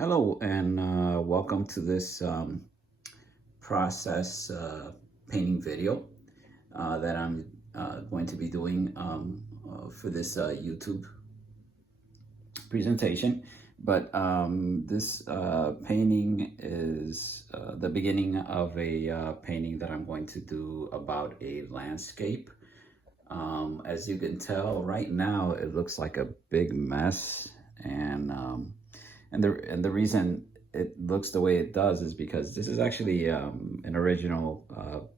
Hello and welcome to this process painting video that I'm going to be doing for this YouTube presentation. But this painting is the beginning of a painting that I'm going to do about a landscape. As you can tell right now, it looks like a big mess, and the reason it looks the way it does is because this is actually an original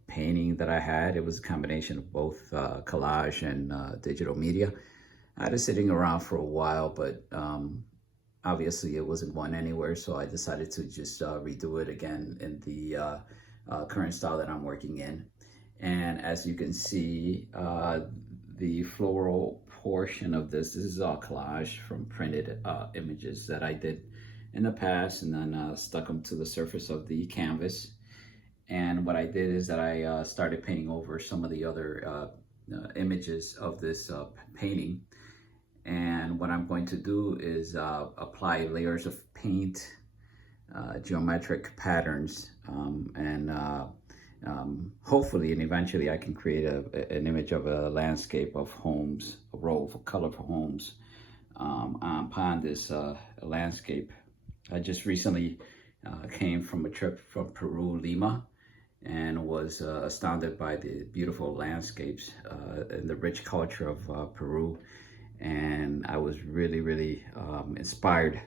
painting that I had. It was a combination of both collage and digital media. I had it sitting around for a while, but obviously it wasn't going anywhere, so I decided to just redo it again in the current style that I'm working in. And as you can see, the floral portion of this is all collage from printed images that I did in the past, and then stuck them to the surface of the canvas. And what I did is that I started painting over some of the other images of this painting. And what I'm going to do is apply layers of paint, geometric patterns, and hopefully and eventually I can create an image of a landscape of homes, a row of colorful homes upon this landscape. I just recently came from a trip from Peru, Lima, and was astounded by the beautiful landscapes and the rich culture of Peru. And I was really inspired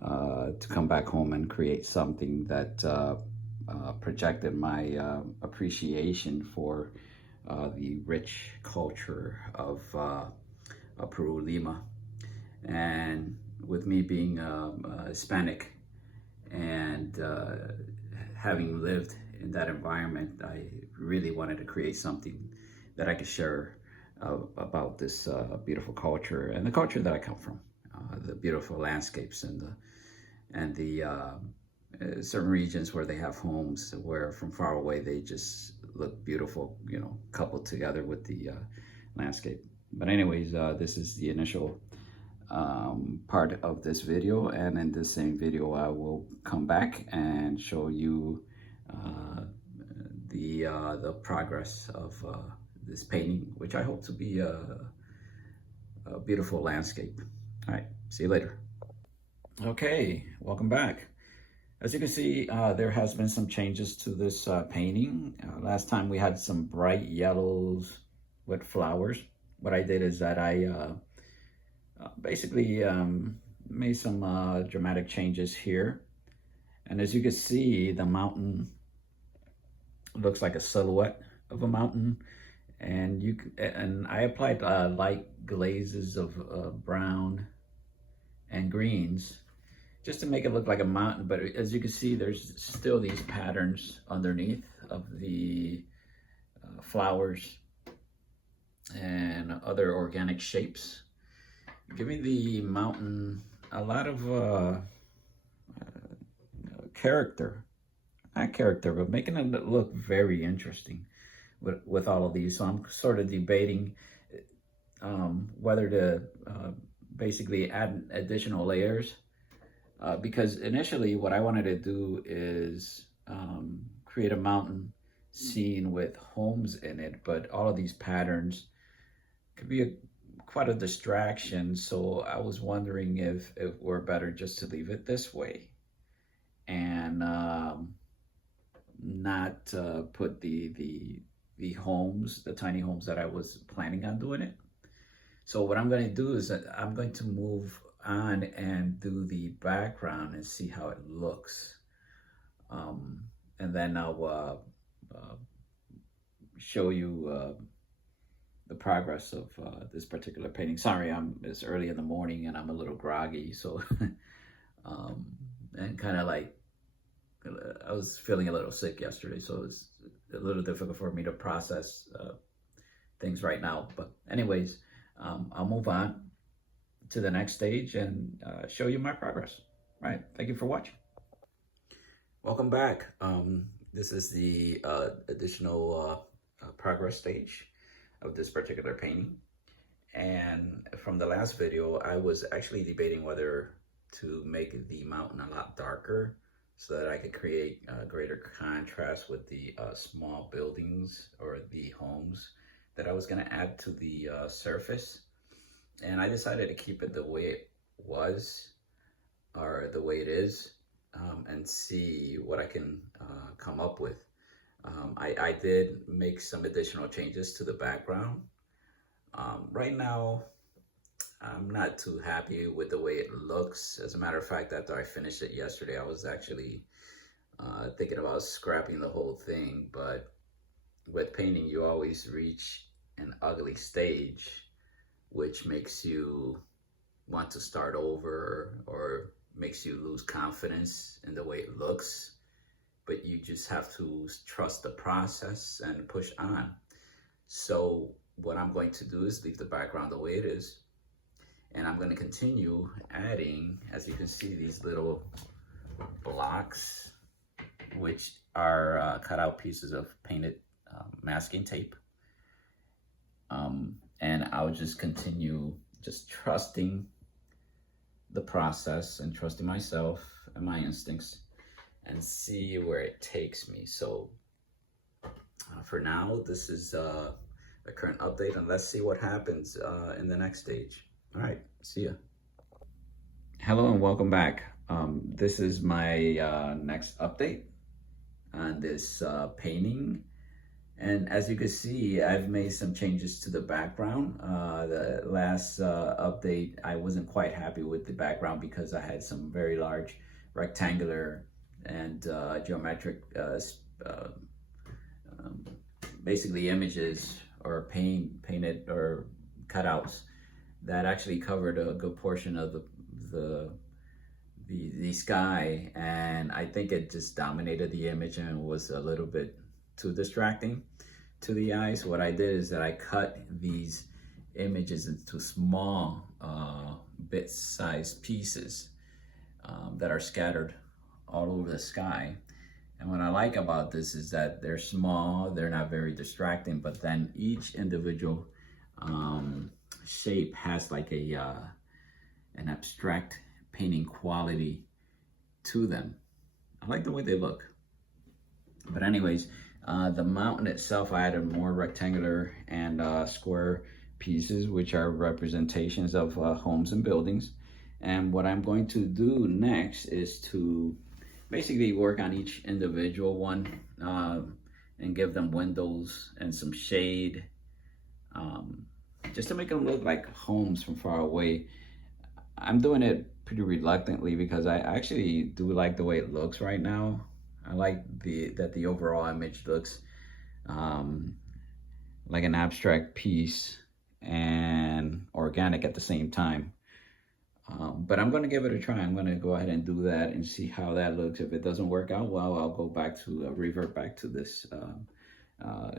to come back home and create something that projected my appreciation for the rich culture of Peru, Lima. And with me being Hispanic and having lived in that environment, I really wanted to create something that I could share about this beautiful culture and the culture that I come from, the beautiful landscapes and the certain regions where they have homes where from far away they just look beautiful, you know, coupled together with the landscape. But anyways, this is the initial part of this video, and in this same video I will come back and show you the progress of this painting, which I hope to be a beautiful landscape. All right, see you later. Okay, welcome back. As you can see, there has been some changes to this painting. Last time we had some bright yellows with flowers. What I did is that I basically made some dramatic changes here. And as you can see, the mountain looks like a silhouette of a mountain. And I applied light glazes of brown and greens just to make it look like a mountain. But as you can see, there's still these patterns underneath of the flowers and other organic shapes, giving the mountain a lot of character. Not character, but making it look very interesting with all of these. So I'm sort of debating whether to basically add additional layers, because initially what I wanted to do is create a mountain scene with homes in it, but all of these patterns could be quite a distraction. So I was wondering if it were better just to leave it this way and not put the homes, the tiny homes that I was planning on doing it. So what I'm going to do is that I'm going to move on and do the background and see how it looks. And then I'll show you the progress of this particular painting. Sorry, it's early in the morning and I'm a little groggy, so and kind of like I was feeling a little sick yesterday, so it's a little difficult for me to process things right now. But anyways, I'll move on to the next stage and show you my progress. All right, thank you for watching. Welcome back. This is the additional progress stage of this particular painting. And from the last video, I was actually debating whether to make the mountain a lot darker so that I could create greater contrast with the small buildings or the homes that I was going to add to the surface. And I decided to keep it the way it was, or the way it is, and see what I can come up with. I did make some additional changes to the background. Right now, I'm not too happy with the way it looks. As a matter of fact, after I finished it yesterday, I was actually thinking about scrapping the whole thing. But with painting, you always reach an ugly stage, which makes you want to start over or makes you lose confidence in the way it looks. But you just have to trust the process and push on. So what I'm going to do is leave the background the way it is. And I'm going to continue adding, as you can see, these little blocks, which are cut out pieces of painted masking tape. And I'll just continue just trusting the process and trusting myself and my instincts and see where it takes me. So for now, this is the current update, and let's see what happens in the next stage. All right, see ya. Hello and welcome back. This is my next update on this painting. And as you can see, I've made some changes to the background. The last update, I wasn't quite happy with the background because I had some very large rectangular and geometric, basically images or painted or cutouts that actually covered a good portion of the sky, and I think it just dominated the image and was a little bit too distracting to the eyes. What I did is that I cut these images into small bit-sized pieces that are scattered all over the sky. And what I like about this is that they're small, they're not very distracting, but then each individual shape has like an abstract painting quality to them. I like the way they look. But anyways, the mountain itself, I added more rectangular and square pieces, which are representations of homes and buildings. And what I'm going to do next is to basically work on each individual one and give them windows and some shade, just to make them look like homes from far away. I'm doing it pretty reluctantly because I actually do like the way it looks right now. I like that the overall image looks like an abstract piece and organic at the same time. But I'm going to give it a try. I'm going to go ahead and do that and see how that looks. If it doesn't work out well, I'll go back to revert back to this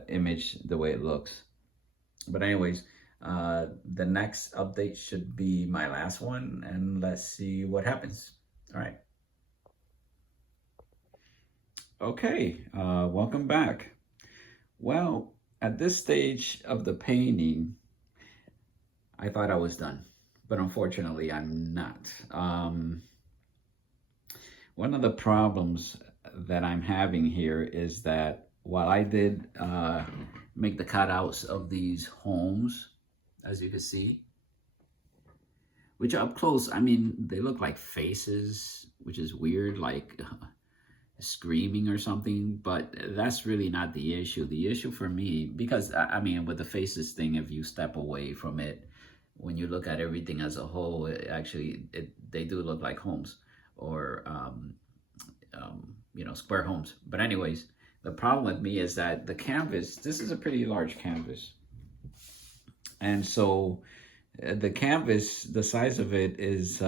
image the way it looks. But anyways, the next update should be my last one, and let's see what happens. All right. Okay, welcome back. Well, at this stage of the painting, I thought I was done, but unfortunately I'm not. One of the problems that I'm having here is that while I did make the cutouts of these homes, as you can see, which up close, I mean, they look like faces, which is weird, like screaming or something, but that's really not the issue. The issue for me, because I mean, with the faces thing, if you step away from it, when you look at everything as a whole, they do look like homes or you know, square homes. But anyways, the problem with me is that the canvas, this is a pretty large canvas, and so the canvas, the size of it is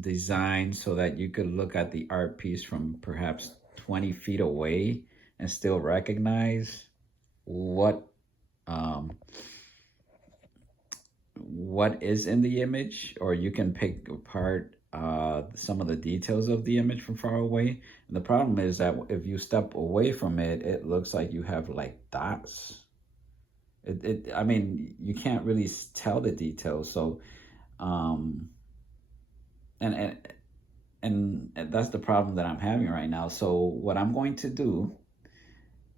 designed so that you could look at the art piece from perhaps 20 feet away and still recognize what is in the image, or you can pick apart some of the details of the image from far away. And the problem is that if you step away from it, it looks like you have like dots. I mean, you can't really tell the details. So and and that's the problem that I'm having right now. So what I'm going to do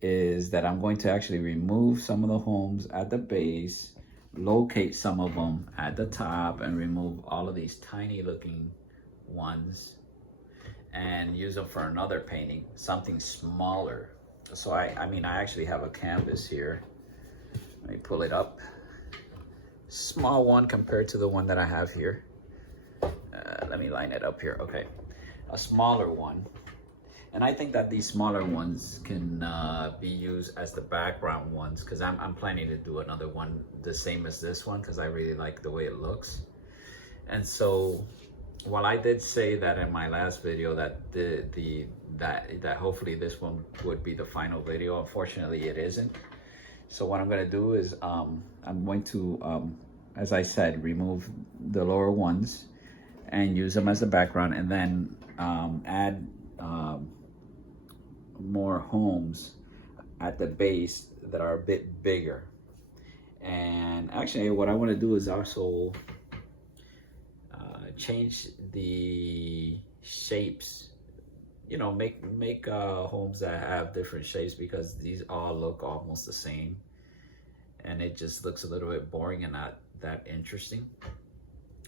is that I'm going to actually remove some of the homes at the base, locate some of them at the top, and remove all of these tiny looking ones and use them for another painting, something smaller. So I mean, I actually have a canvas here. Let me pull it up. Small one compared to the one that I have here. Let me line it up here. Okay, a smaller one. And I think that these smaller ones can be used as the background ones, because I'm planning to do another one the same as this one, because I really like the way it looks. And so, while I did say that in my last video that that hopefully this one would be the final video, unfortunately it isn't. So what I'm going to do is I'm going to, as I said, remove the lower ones and use them as the background, and then add more homes at the base that are a bit bigger. And actually what I want to do is also change the shapes, you know, make homes that have different shapes, because these all look almost the same and it just looks a little bit boring and not that interesting.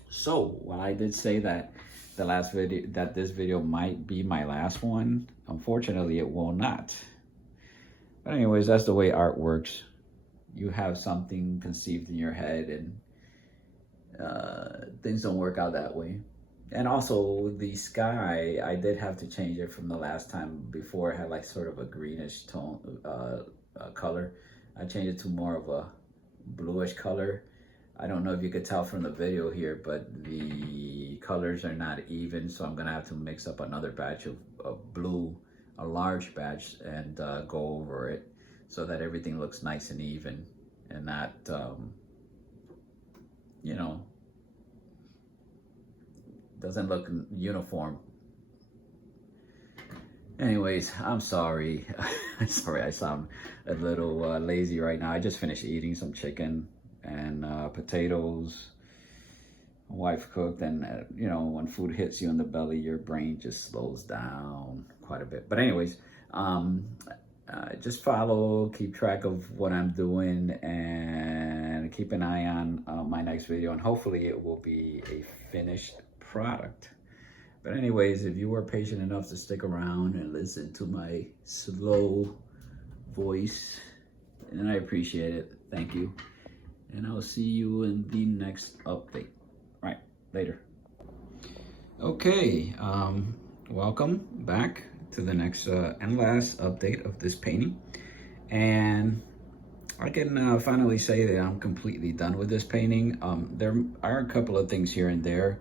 So while I did say that the last video, that this video might be my last one, unfortunately it will not. But anyways, that's the way art works. You have something conceived in your head, and things don't work out that way. And also the sky, I did have to change it from the last time. Before it had like sort of a greenish tone color. I changed it to more of a bluish color. I don't know if you could tell from the video here, but the colors are not even, so I'm gonna have to mix up another batch of blue, a large batch, and go over it so that everything looks nice and even and not, you know, doesn't look uniform. Anyways, I'm sorry. Sorry, I sound a little lazy right now. I just finished eating some chicken and potatoes. My wife cooked, and you know, when food hits you in the belly, your brain just slows down quite a bit. But anyways, just follow, keep track of what I'm doing, and keep an eye on my next video, and hopefully it will be a finished product. But anyways, if you were patient enough to stick around and listen to my slow voice, and I appreciate it, thank you. And I'll see you in the next update. Right, later. Okay, welcome back to the next and last update of this painting. And I can finally say that I'm completely done with this painting. There are a couple of things here and there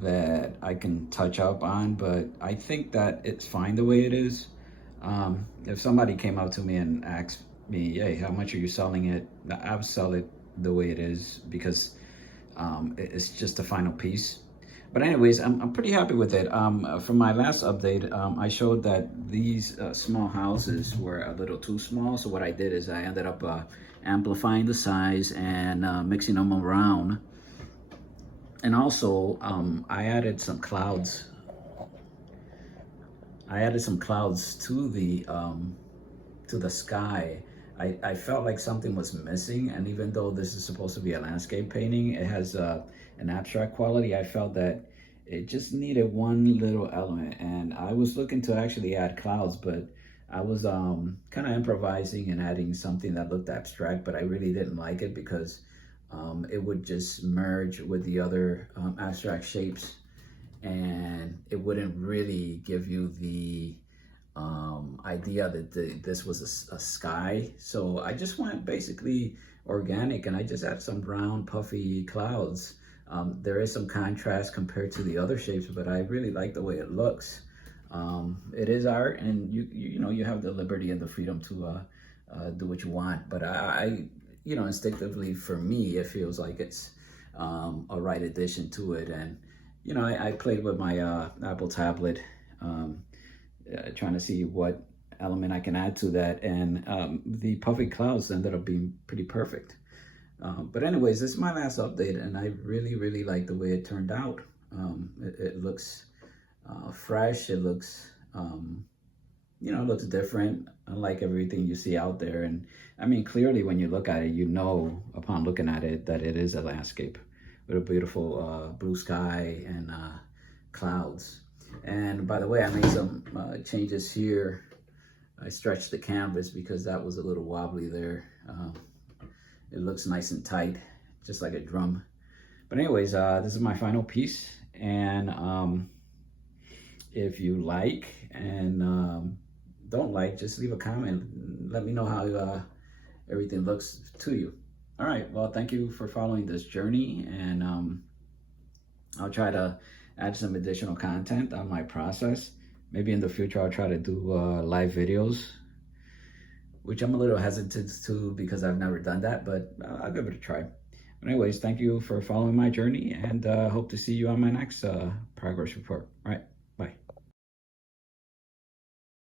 that I can touch up on, but I think that it's fine the way it is. If somebody came up to me and asked me, hey, how much are you selling it? I would sell it the way it is, because it's just the final piece. But anyways, I'm pretty happy with it. From my last update, I showed that these small houses were a little too small. So what I did is I ended up amplifying the size and mixing them around. And also, I added some clouds. I added some clouds to the sky. I felt like something was missing, and even though this is supposed to be a landscape painting, it has an abstract quality. I felt that it just needed one little element, and I was looking to actually add clouds, but I was kind of improvising and adding something that looked abstract, but I really didn't like it because it would just merge with the other abstract shapes, and it wouldn't really give you the idea that this was a sky. So I just went basically organic, and I just added some brown puffy clouds. There is some contrast compared to the other shapes, but I really like the way it looks. It is art, and you know, you have the liberty and the freedom to do what you want. But I you know, instinctively for me, it feels like it's a right addition to it. And you know, I played with my Apple tablet, trying to see what element I can add to that, and the puffy clouds ended up being pretty perfect. But anyways, this is my last update, and I really like the way it turned out. It looks fresh. It looks, you know, it looks different, unlike everything you see out there. And I mean, clearly when you look at it, you know, upon looking at it, that it is a landscape with a beautiful blue sky and clouds. And by the way, I made some changes here. I stretched the canvas because that was a little wobbly there. It looks nice and tight, just like a drum. But anyways, this is my final piece. And if you like and don't like, just leave a comment. Let me know how everything looks to you. All right, well, thank you for following this journey. And I'll try to add some additional content on my process. Maybe in the future, I'll try to do live videos, which I'm a little hesitant to because I've never done that, but I'll give it a try. But anyways, thank you for following my journey, and hope to see you on my next progress report. All right.